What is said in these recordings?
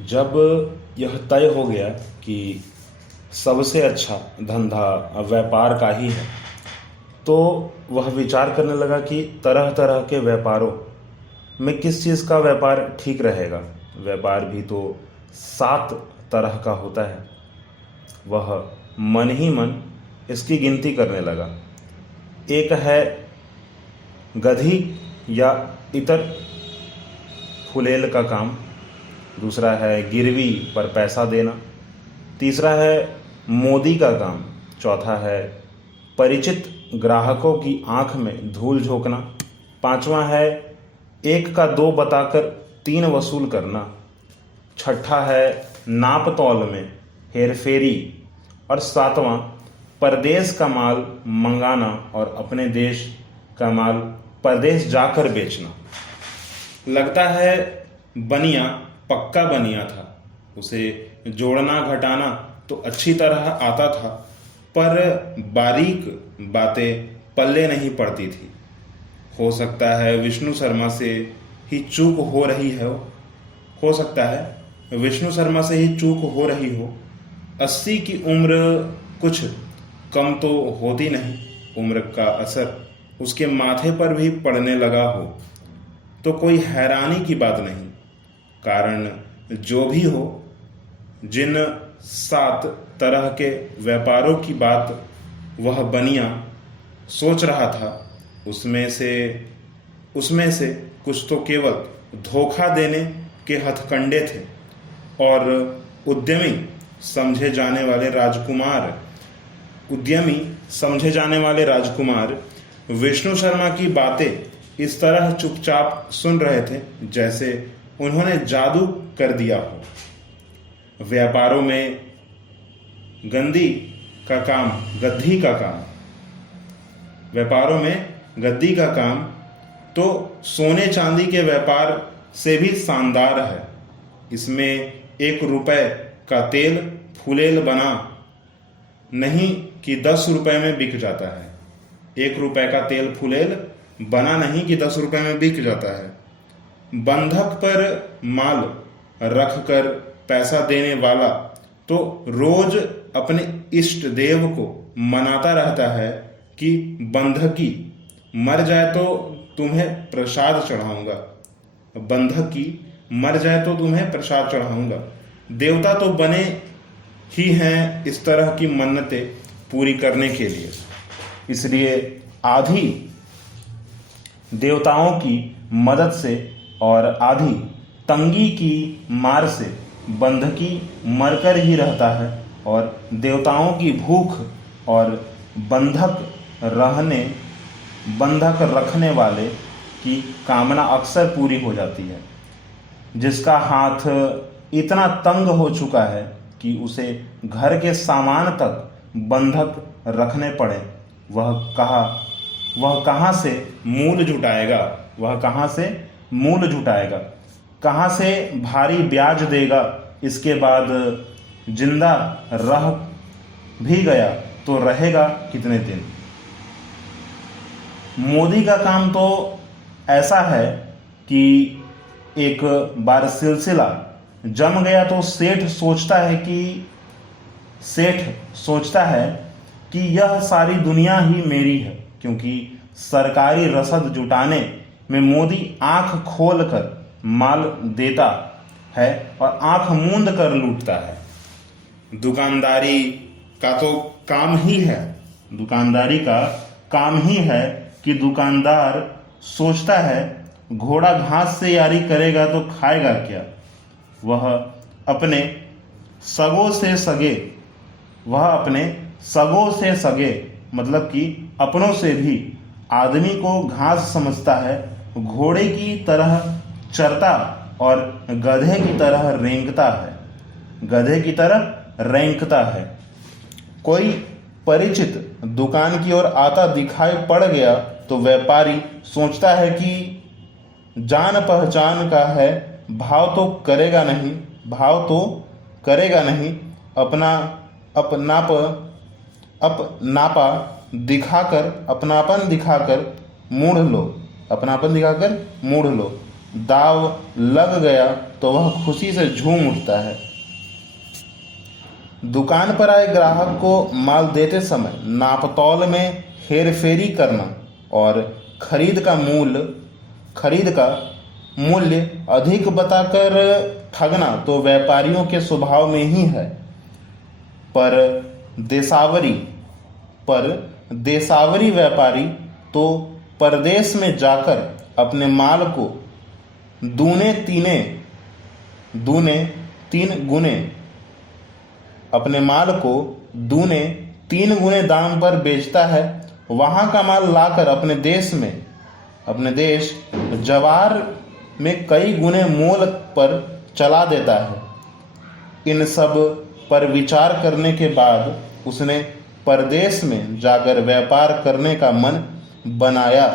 जब यह तय हो गया कि सबसे अच्छा धंधा व्यापार का ही है, तो वह विचार करने लगा कि तरह तरह के व्यापारों में किस चीज़ का व्यापार ठीक रहेगा। व्यापार भी तो 7 तरह का होता है। वह मन ही मन इसकी गिनती करने लगा। एक है गधी या इतर फुलेल का काम, दूसरा है गिरवी पर पैसा देना, तीसरा है मोदी का काम, चौथा है परिचित ग्राहकों की आंख में धूल झोंकना, पांचवा है 1 का 2 बताकर 3 वसूल करना, छठा है नाप तौल में हेरफेरी, और सातवां परदेश का माल मंगाना और अपने देश का माल परदेश जाकर बेचना। लगता है बनिया पक्का बनिया था। उसे जोड़ना घटाना तो अच्छी तरह आता था, पर बारीक बातें पल्ले नहीं पड़ती थी। हो सकता है विष्णु शर्मा से ही चूक हो रही है। हो सकता है विष्णु शर्मा से ही चूक हो रही हो। 80 की उम्र कुछ कम तो होती नहीं। उम्र का असर उसके माथे पर भी पड़ने लगा हो तो कोई हैरानी की बात नहीं। कारण जो भी हो, जिन 7 तरह के व्यापारों की बात वह बनिया सोच रहा था, उसमें से कुछ तो केवल धोखा देने के हथकंडे थे, और उद्यमी समझे जाने वाले राजकुमार विष्णु शर्मा की बातें इस तरह चुपचाप सुन रहे थे जैसे उन्होंने जादू कर दिया हो। व्यापारों में गद्दी का काम तो सोने चांदी के व्यापार से भी शानदार है। इसमें 1 रुपए का तेल फुलेल बना नहीं कि 10 रुपए में बिक जाता है। 1 रुपए का तेल फुलेल बना नहीं कि 10 रुपए में बिक जाता है। बंधक पर माल रख कर पैसा देने वाला तो रोज अपने इष्ट देव को मनाता रहता है कि बंधकी मर जाए तो तुम्हें प्रसाद चढ़ाऊंगा। देवता तो बने ही हैं इस तरह की मन्नतें पूरी करने के लिए। इसलिए आधी देवताओं की मदद से और आधी तंगी की मार से बंधकी मरकर ही रहता है, और देवताओं की भूख और बंधक रखने वाले की कामना अक्सर पूरी हो जाती है। जिसका हाथ इतना तंग हो चुका है कि उसे घर के सामान तक बंधक रखने पड़े, वह कहाँ से मूल जुटाएगा, कहाँ से भारी ब्याज देगा। इसके बाद जिंदा रह भी गया तो रहेगा कितने दिन। मोदी का काम तो ऐसा है कि एक बार सिलसिला जम गया तो सेठ सोचता है कि यह सारी दुनिया ही मेरी है, क्योंकि सरकारी रसद जुटाने में मोदी आंख खोल कर माल देता है और आंख मूंद कर लूटता है। दुकानदारी का काम ही है कि दुकानदार सोचता है घोड़ा घास से यारी करेगा तो खाएगा क्या। वह अपने सगों से सगे मतलब कि अपनों से भी आदमी को घास समझता है, घोड़े की तरह चरता और गधे की तरह रेंकता है। कोई परिचित दुकान की ओर आता दिखाई पड़ गया तो व्यापारी सोचता है कि जान पहचान का है, भाव तो करेगा नहीं, अपनापन दिखाकर मूढ़ लो। दाव लग गया तो वह खुशी से झूम उठता है। दुकान पर आए ग्राहक को माल देते समय नापतौल में हेरफेरी करना और खरीद का मूल्य अधिक बताकर ठगना तो व्यापारियों के स्वभाव में ही है। पर देसावरी व्यापारी तो परदेश में जाकर अपने माल को दूने तीन गुने दाम पर बेचता है। वहाँ का माल लाकर अपने देश जवार में कई गुने मोल पर चला देता है। इन सब पर विचार करने के बाद उसने परदेश में जाकर व्यापार करने का मन बनाया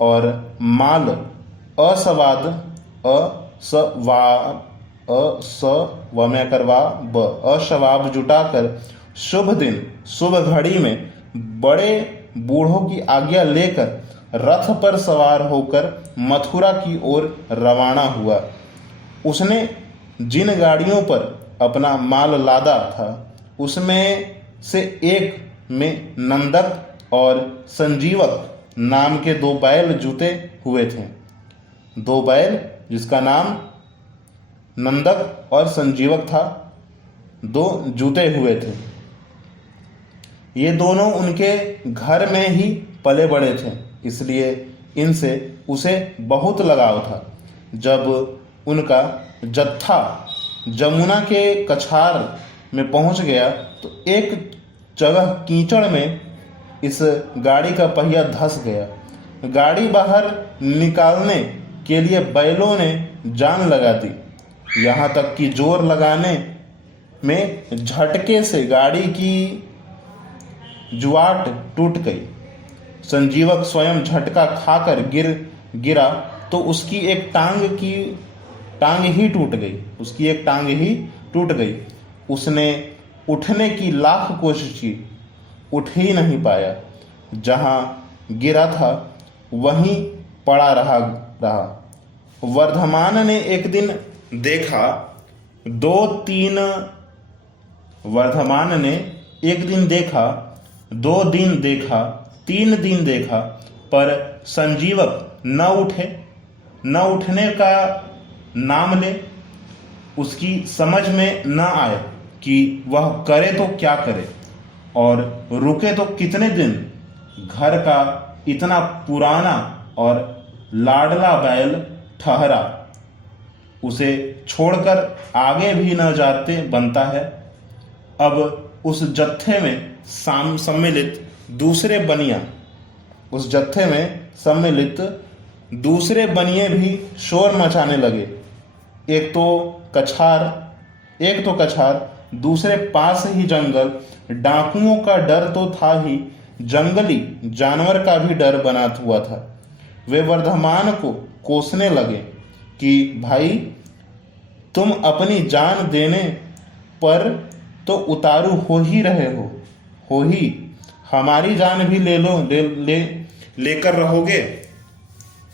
और माल अशवाब जुटाकर शुभ दिन शुभ घड़ी में बड़े बूढ़ों की आज्ञा लेकर रथ पर सवार होकर मथुरा की ओर रवाना हुआ। उसने जिन गाड़ियों पर अपना माल लादा था उसमें से एक में नंदक और संजीवक नाम के 2 बैल जुते हुए थे। 2 बैल जिसका नाम नंदक और संजीवक था, 2 जुते हुए थे। ये दोनों उनके घर में ही पले बड़े थे, इसलिए इनसे उसे बहुत लगाव था। जब उनका जत्था जमुना के कछार में पहुंच गया तो एक जगह कीचड़ में इस गाड़ी का पहिया धंस गया। गाड़ी बाहर निकालने के लिए बैलों ने जान लगा दी, यहाँ तक कि जोर लगाने में झटके से गाड़ी की जुआट टूट गई। संजीवक स्वयं झटका खाकर गिरा तो उसकी एक टांग ही टूट गई। उसने उठने की लाख कोशिश की, उठ ही नहीं पाया। जहां गिरा था वहीं पड़ा रहा। वर्धमान ने एक दिन देखा, 2 दिन देखा, 3 दिन देखा, पर संजीवक न उठने का नाम ले। उसकी समझ में न आए कि वह करे तो क्या करे और रुके तो कितने दिन। घर का इतना पुराना और लाडला बैल ठहरा, उसे छोड़कर आगे भी न जाते बनता है। अब उस जत्थे में सम्मिलित दूसरे बनिए भी शोर मचाने लगे। एक तो कछार, दूसरे पास ही जंगल। डाकुओं का डर तो था ही, जंगली जानवर का भी डर बना हुआ था। वे वर्धमान को कोसने लगे कि भाई, तुम अपनी जान देने पर तो उतारू हो ही रहे हो ही, हमारी जान भी लेकर रहोगे।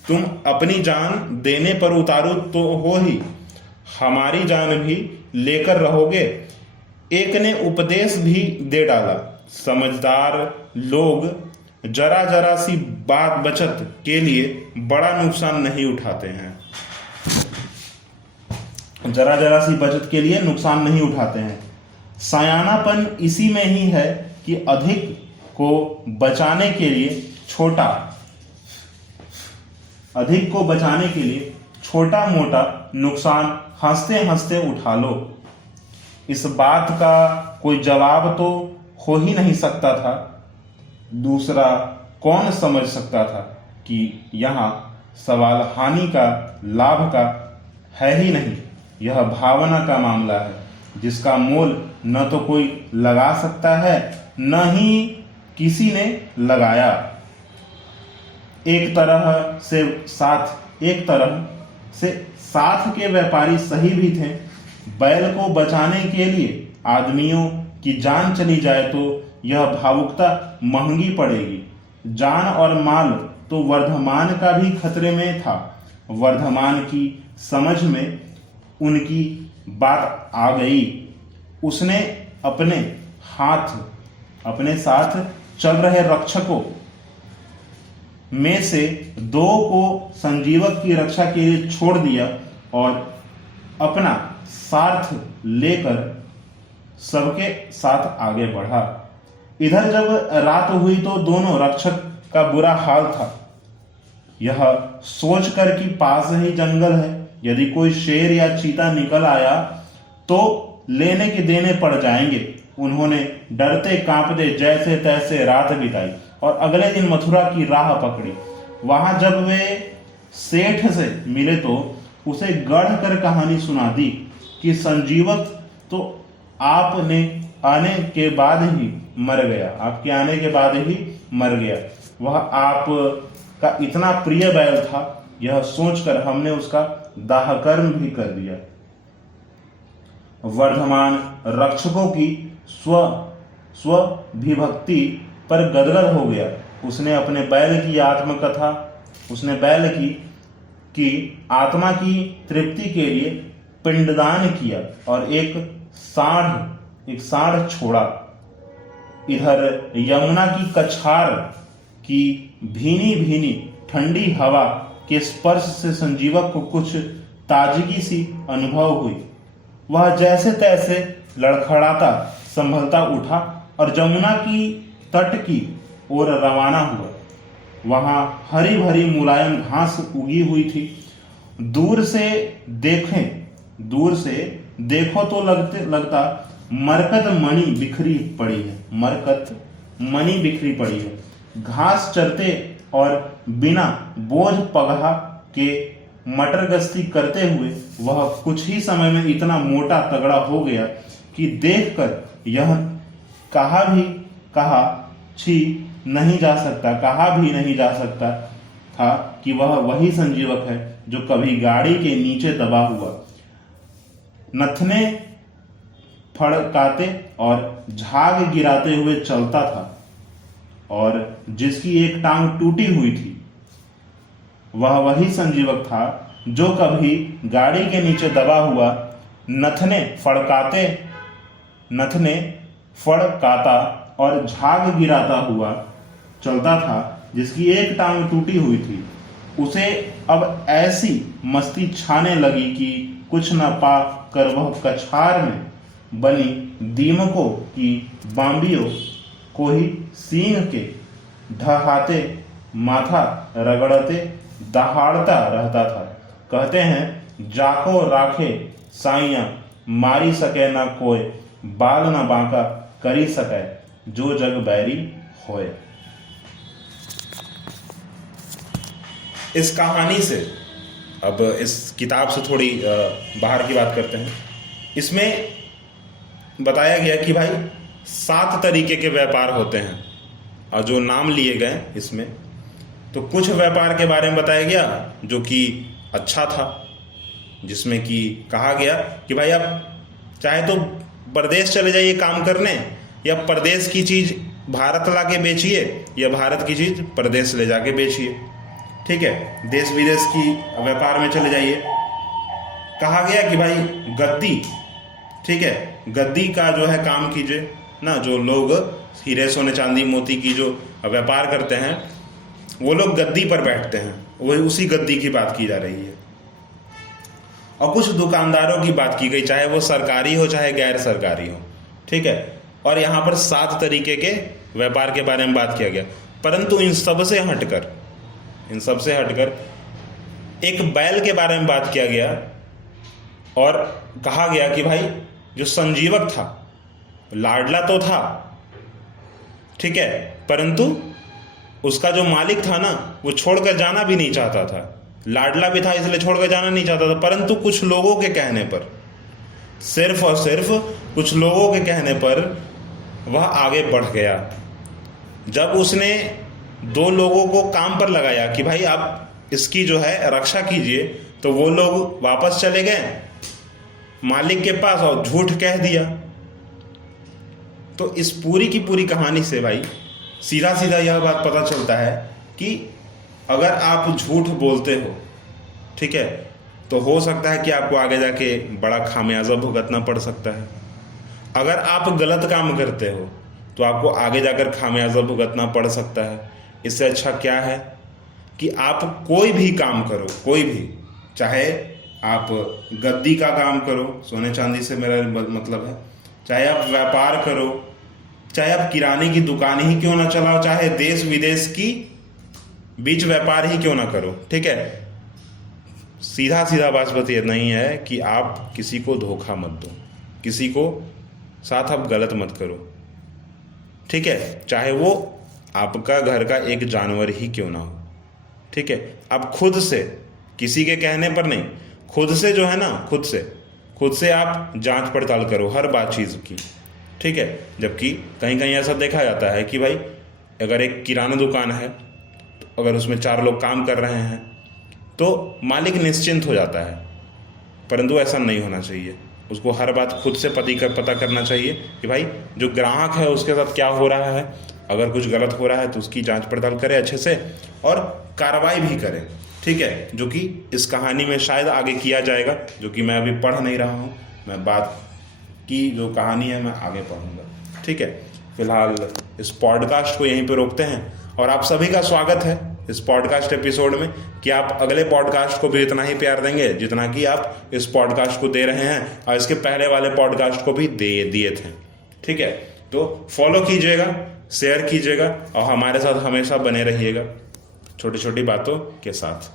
तुम अपनी जान देने पर उतारू तो हो ही, हमारी जान भी लेकर रहोगे। एक ने उपदेश भी दे डाला, समझदार लोग जरा सी बचत के लिए बड़ा नुकसान नहीं उठाते हैं। सयानापन इसी में ही है कि अधिक को बचाने के लिए छोटा मोटा नुकसान हंसते हंसते उठा लो। इस बात का कोई जवाब तो हो ही नहीं सकता था। दूसरा कौन समझ सकता था कि यहाँ सवाल हानि का लाभ का है ही नहीं, यह भावना का मामला है जिसका मोल न तो कोई लगा सकता है न ही किसी ने लगाया। एक तरह से साथ के व्यापारी सही भी थे। बैल को बचाने के लिए आदमियों की जान चली जाए तो यह भावुकता महंगी पड़ेगी। जान और माल तो वर्धमान का भी खतरे में था। वर्धमान की समझ में उनकी बात आ गई। उसने अपने साथ चल रहे रक्षकों में से 2 को संजीवक की रक्षा के लिए छोड़ दिया और अपना साथ लेकर सबके साथ आगे बढ़ा। इधर जब रात हुई तो दोनों रक्षक का बुरा हाल था। यह सोचकर कि पास ही जंगल है, यदि कोई शेर या चीता निकल आया तो लेने के देने पड़ जाएंगे, उन्होंने डरते कांपते जैसे तैसे रात बिताई और अगले दिन मथुरा की राह पकड़ी। वहां जब वे सेठ से मिले तो उसे गढ़ कर कहानी सुना दी कि संजीवक तो आपके आने के बाद ही मर गया। वह आप का इतना प्रिय बैल था, यह सोचकर हमने उसका दाहकर्म भी कर दिया। वर्धमान रक्षकों की स्वभिभक्ति पर गदगद हो गया। उसने बैल की आत्मा की तृप्ति के लिए पिंडदान किया और एक साढ़ छोड़ा। इधर यमुना की कछार की भीनी भीनी ठंडी हवा के स्पर्श से संजीवक को कुछ ताजगी सी अनुभव हुई। वह जैसे तैसे लड़खड़ाता संभलता उठा और जमुना की तट की ओर रवाना हुआ। वहां हरी भरी मुलायम घास उगी हुई थी। दूर से देखो तो लगता मरकत मणि बिखरी पड़ी है। घास चरते और बिना बोझ पगहा के मटर गश्ती करते हुए वह कुछ ही समय में इतना मोटा तगड़ा हो गया कि देखकर यह कहा भी नहीं जा सकता था कि वह वही संजीवक है जो कभी गाड़ी के नीचे दबा हुआ नथने फड़काते और झाग गिराते हुए चलता था और जिसकी एक टांग टूटी हुई थी। वह वही संजीवक था जो कभी गाड़ी के नीचे दबा हुआ नथने फड़काता और झाग गिराता हुआ चलता था, जिसकी एक टांग टूटी हुई थी। उसे अब ऐसी मस्ती छाने लगी कि कुछ न पा कर वह कछार में बनी दीमकों की बांबियों को ही सींग के ढहाते माथा रगड़ते दहाड़ता रहता था। कहते हैं जाको राखे साइया मारी सके ना कोई, बाल न बांका करी सके जो जग बैरी होए। इस कहानी से अब इस किताब से थोड़ी बाहर की बात करते हैं। इसमें बताया गया कि भाई 7 तरीके के व्यापार होते हैं और जो नाम लिए गए इसमें, तो कुछ व्यापार के बारे में बताया गया जो कि अच्छा था, जिसमें कि कहा गया कि भाई आप चाहे तो परदेश चले जाइए काम करने, या परदेश की चीज़ भारत ला के बेचिए, या भारत की चीज़ परदेश ले जाके बेचिए। ठीक है, देश विदेश की व्यापार में चले जाइए। कहा गया कि भाई गद्दी, ठीक है, गद्दी का जो है काम कीजिए ना। जो लोग हीरे सोने चांदी मोती की जो व्यापार करते हैं वो लोग गद्दी पर बैठते हैं, वही उसी गद्दी की बात की जा रही है। और कुछ दुकानदारों की बात की गई, चाहे वो सरकारी हो चाहे गैर सरकारी हो। ठीक है, और यहाँ पर 7 तरीके के व्यापार के बारे में बात किया गया। परंतु इन सब से हटकर एक बैल के बारे में बात किया गया और कहा गया कि भाई जो संजीवक था, लाडला तो था, ठीक है, परंतु उसका जो मालिक था ना वो छोड़कर जाना भी नहीं चाहता था। लाडला भी था इसलिए छोड़कर जाना नहीं चाहता था, परंतु कुछ लोगों के कहने पर, सिर्फ और सिर्फ कुछ लोगों के कहने पर वह आगे बढ़ गया। जब उसने 2 लोगों को काम पर लगाया कि भाई आप इसकी जो है रक्षा कीजिए, तो वो लोग वापस चले गए मालिक के पास और झूठ कह दिया। तो इस पूरी की पूरी कहानी से भाई सीधा सीधा यह बात पता चलता है कि अगर आप झूठ बोलते हो, ठीक है। तो हो सकता है कि आपको आगे जाके बड़ा खामियाजा भुगतना पड़ सकता है। अगर आप गलत काम करते हो तो आपको आगे जाकर खामियाजा भुगतना पड़ सकता है। इससे अच्छा क्या है कि आप कोई भी काम करो, कोई भी, चाहे आप गद्दी का काम करो, सोने चांदी से मेरा मतलब है, चाहे आप व्यापार करो, चाहे आप किराने की दुकान ही क्यों ना चलाओ, चाहे देश विदेश की बीच व्यापार ही क्यों ना करो, ठीक है। सीधा सीधा बात बस ये नहीं है कि आप किसी को धोखा मत दो, किसी को साथ आप गलत मत करो, ठीक है, चाहे वो आपका घर का एक जानवर ही क्यों ना हो, ठीक है। आप खुद से, किसी के कहने पर नहीं, खुद से जो है ना, खुद से आप जांच पड़ताल करो हर बात चीज़ की, ठीक है। जबकि कहीं कहीं ऐसा देखा जाता है कि भाई अगर एक किराना दुकान है तो अगर उसमें 4 लोग काम कर रहे हैं तो मालिक निश्चिंत हो जाता है, परंतु ऐसा नहीं होना चाहिए। उसको हर बात खुद से पता करना चाहिए कि भाई जो ग्राहक है उसके साथ क्या हो रहा है। अगर कुछ गलत हो रहा है तो उसकी जांच पड़ताल करें अच्छे से और कार्रवाई भी करें, ठीक है, जो कि इस कहानी में शायद आगे किया जाएगा, जो कि मैं अभी पढ़ नहीं रहा हूँ। मैं बात की जो कहानी है मैं आगे पढ़ूंगा, ठीक है। फिलहाल इस पॉडकास्ट को यहीं पे रोकते हैं और आप सभी का स्वागत है इस पॉडकास्ट एपिसोड में कि आप अगले पॉडकास्ट को भी इतना ही प्यार देंगे जितना कि आप इस पॉडकास्ट को दे रहे हैं और इसके पहले वाले पॉडकास्ट को भी दिए थे, ठीक है। तो फॉलो कीजिएगा, शेयर कीजिएगा और हमारे साथ हमेशा बने रहिएगा छोटी छोटी बातों के साथ।